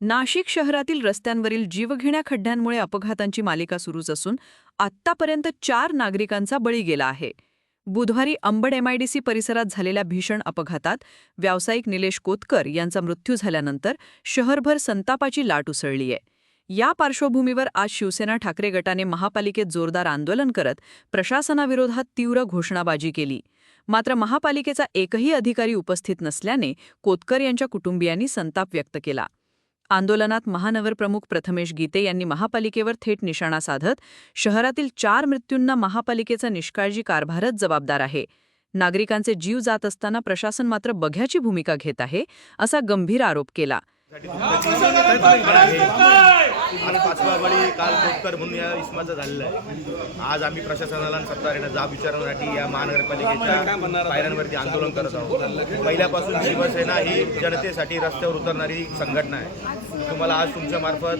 नाशिक शहरातील रस्त्यांवरील जीवघेण्या खड्ड्यांमुळे अपघातांची मालिका सुरूच असून आत्तापर्यंत 4 नागरिकांचा बळी गेला आहे. बुधवारी अंबड MIDC परिसरात झालेल्या भीषण अपघातात व्यावसायिक निलेश कोतकर यांचा मृत्यू झाल्यानंतर शहरभर संतापाची लाट उसळली आहे. या पार्श्वभूमीवर आज शिवसेना ठाकरे गटाने महापालिकेत जोरदार आंदोलन करत प्रशासनाविरोधात तीव्र घोषणाबाजी केली. मात्र महापालिकेचा एकही अधिकारी उपस्थित नसल्याने कोतकर यांच्या कुटुंबियांनी संताप व्यक्त केला. आंदोलनात महानगरप्रमुख प्रथमेश गीते यांनी महापालिकेवर थेट निशाणा साधत शहरातील 4 मृत्यूंना महापालिकेचा निष्काळजी कारभारच जबाबदार आहे. नागरिकांचे जीव जात असताना प्रशासन मात्र बघ्याची भूमिका घेत आहे, असा गंभीर आरोप केला. आणि 5वा बळी काल कोतकर म्हणून या इस्माचा झालेला आहे. आज आम्ही प्रशासनाला सत्ताधाऱ्यांना जाब विचारण्यासाठी या महानगरपालिकेच्या पायऱ्यांवरती आंदोलन करत आहोत. पहिल्यापासून शिवसेना ही जनतेसाठी रस्त्यावर उतरणारी संघटना आहे. तुम्हाला आज तुमच्या मार्फत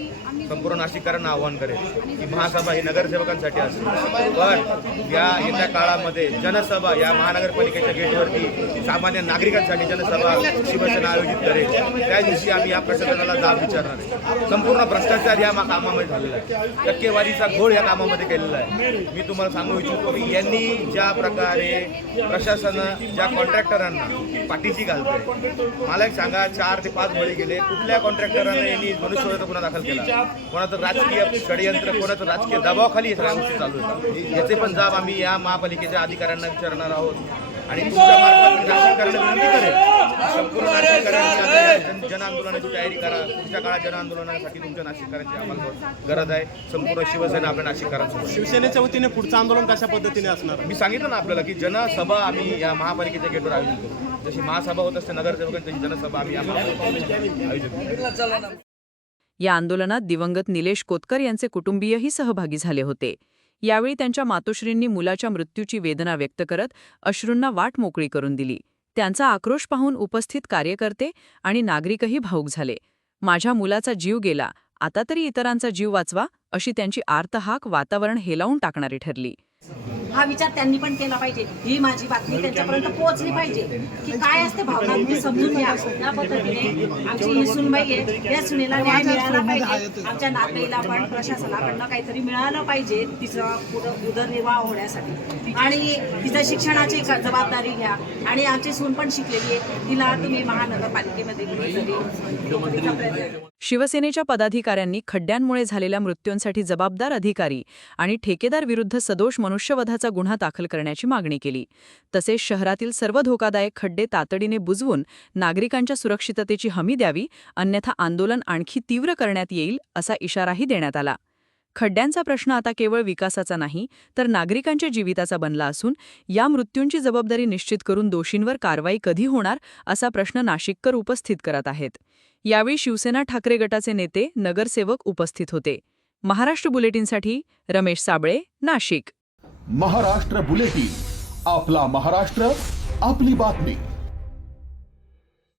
संपूर्ण नाशिककरांना आवाहन करेल की महासभा ही नगरसेवकांसाठी असते, पण या येत्या काळामध्ये जनसभा या महानगरपालिकेच्या गेटवरती सामान्य नागरिकांसाठी जनसभा शिवसेना आयोजित करेल. त्या दिवशी आम्ही या प्रशासनाला जाब विचारणार आहे. संपूर्ण भ्रष्टाचार या कामामध्ये झालेला आहे, टक्केवारीचा घोळ या कामामध्ये केलेला आहे. मी तुम्हाला सांगू इच्छितो की यांनी ज्या प्रकारे प्रशासन ज्या कॉन्ट्रॅक्टरांना पाठीशी घालतंय, मला एक सांगा, 4 ते 5 बळी गेले. कुठल्या कॉन्ट्रॅक्टरांना यांनी मनुष्यवधाचा गुन्हा दाखल केला? कोणाचं राजकीय षडयंत्र, कोणाचं राजकीय दबावाखाली सगळ्या गोष्टी चालू आहेत. याचे पण जाब आम्ही या महापालिकेच्या अधिकाऱ्यांना विचारणार आहोत. आणि तुमच्या मार्फत नाशिककरांना विनंती करेल, संपूर्ण नाशिककरांनी जन आंदोलनाची तयारी करा. पुढच्या काळात जन आंदोलनासाठी तुमच्या नाशिककरांची आम्हाला गरज आहे. संपूर्ण शिवसेना आपल्या नाशिककरांसोबत. शिवसेनेच्या वतीने पुढचं आंदोलन कशा पद्धतीने असणार? मी सांगितलं ना आपल्याला की जनसभा आम्ही या महापालिकेच्या गेटवर आयोजित करू. जशी महासभा होत असते नगरसेवकांची, जनसभा आम्ही या महापालिकेत आयोजित करू. या आंदोलनात दिवंगत निलेश कोतकर यांचे कुटुंबीयही सहभागी झाले होते. यावेळी त्यांच्या मातोश्रींनी मुलाच्या मृत्यूची वेदना व्यक्त करत अश्रूंना वाट मोकळी करून दिली. त्यांचा आक्रोश पाहून उपस्थित कार्यकर्ते आणि नागरिकही भावूक झाले. माझ्या मुलाचा जीव गेला, आता तरी इतरांचा जीव वाचवा, अशी त्यांची आर्त हाक वातावरण हेलावून टाकणारी ठरली. हा विचार त्यांनी पण केला पाहिजे. ही माझी बातमी त्यांच्यापर्यंत पोहोचली पाहिजे की काय असते भावना, तुम्ही समजून घ्या. या पद्धतीने आमची ही सुनबाई आहे, या सुनेला न्याय मिळाला पाहिजे. आमच्या नातेला पण प्रशासनाकडनं काहीतरी मिळालं पाहिजे तिचं उदरनिर्वाह होण्यासाठी. आणि तिचं शिक्षणाची जबाबदारी घ्या. आणि आमची सून पण शिकलेली आहे, तिला तुम्ही महानगरपालिकेमध्ये शिवसेनेच्या पदाधिकाऱ्यांनी खड्ड्यांमुळे झालेल्या मृत्यूंसाठी जबाबदार अधिकारी आणि ठेकेदार विरुद्ध सदोष मनुष्यवधाचा गुन्हा दाखल करण्याची मागणी केली. तसेच शहरातील सर्व धोकादायक खड्डे तातडीने बुजवून नागरिकांच्या सुरक्षिततेची हमी द्यावी, अन्यथा आंदोलन आणखी तीव्र करण्यात येईल, असा इशाराही देण्यात आला. खड्ड्यांचा प्रश्न आता केवळ विकासाचा नाही, तर नागरिकांच्या जीविताचा बनला असून या मृत्यूंची जबाबदारी निश्चित करून दोषींवर कारवाई कधी होणार, असा प्रश्न नाशिककर उपस्थित करत आहेत. यावेळी शिवसेना ठाकरे गटाचे नेते, नगरसेवक उपस्थित होते. महाराष्ट्र बुलेटिनसाठी रमेश साबळे, नाशिक. महाराष्ट्र बुलेटिन, आपला महाराष्ट्र, आपली बातमी.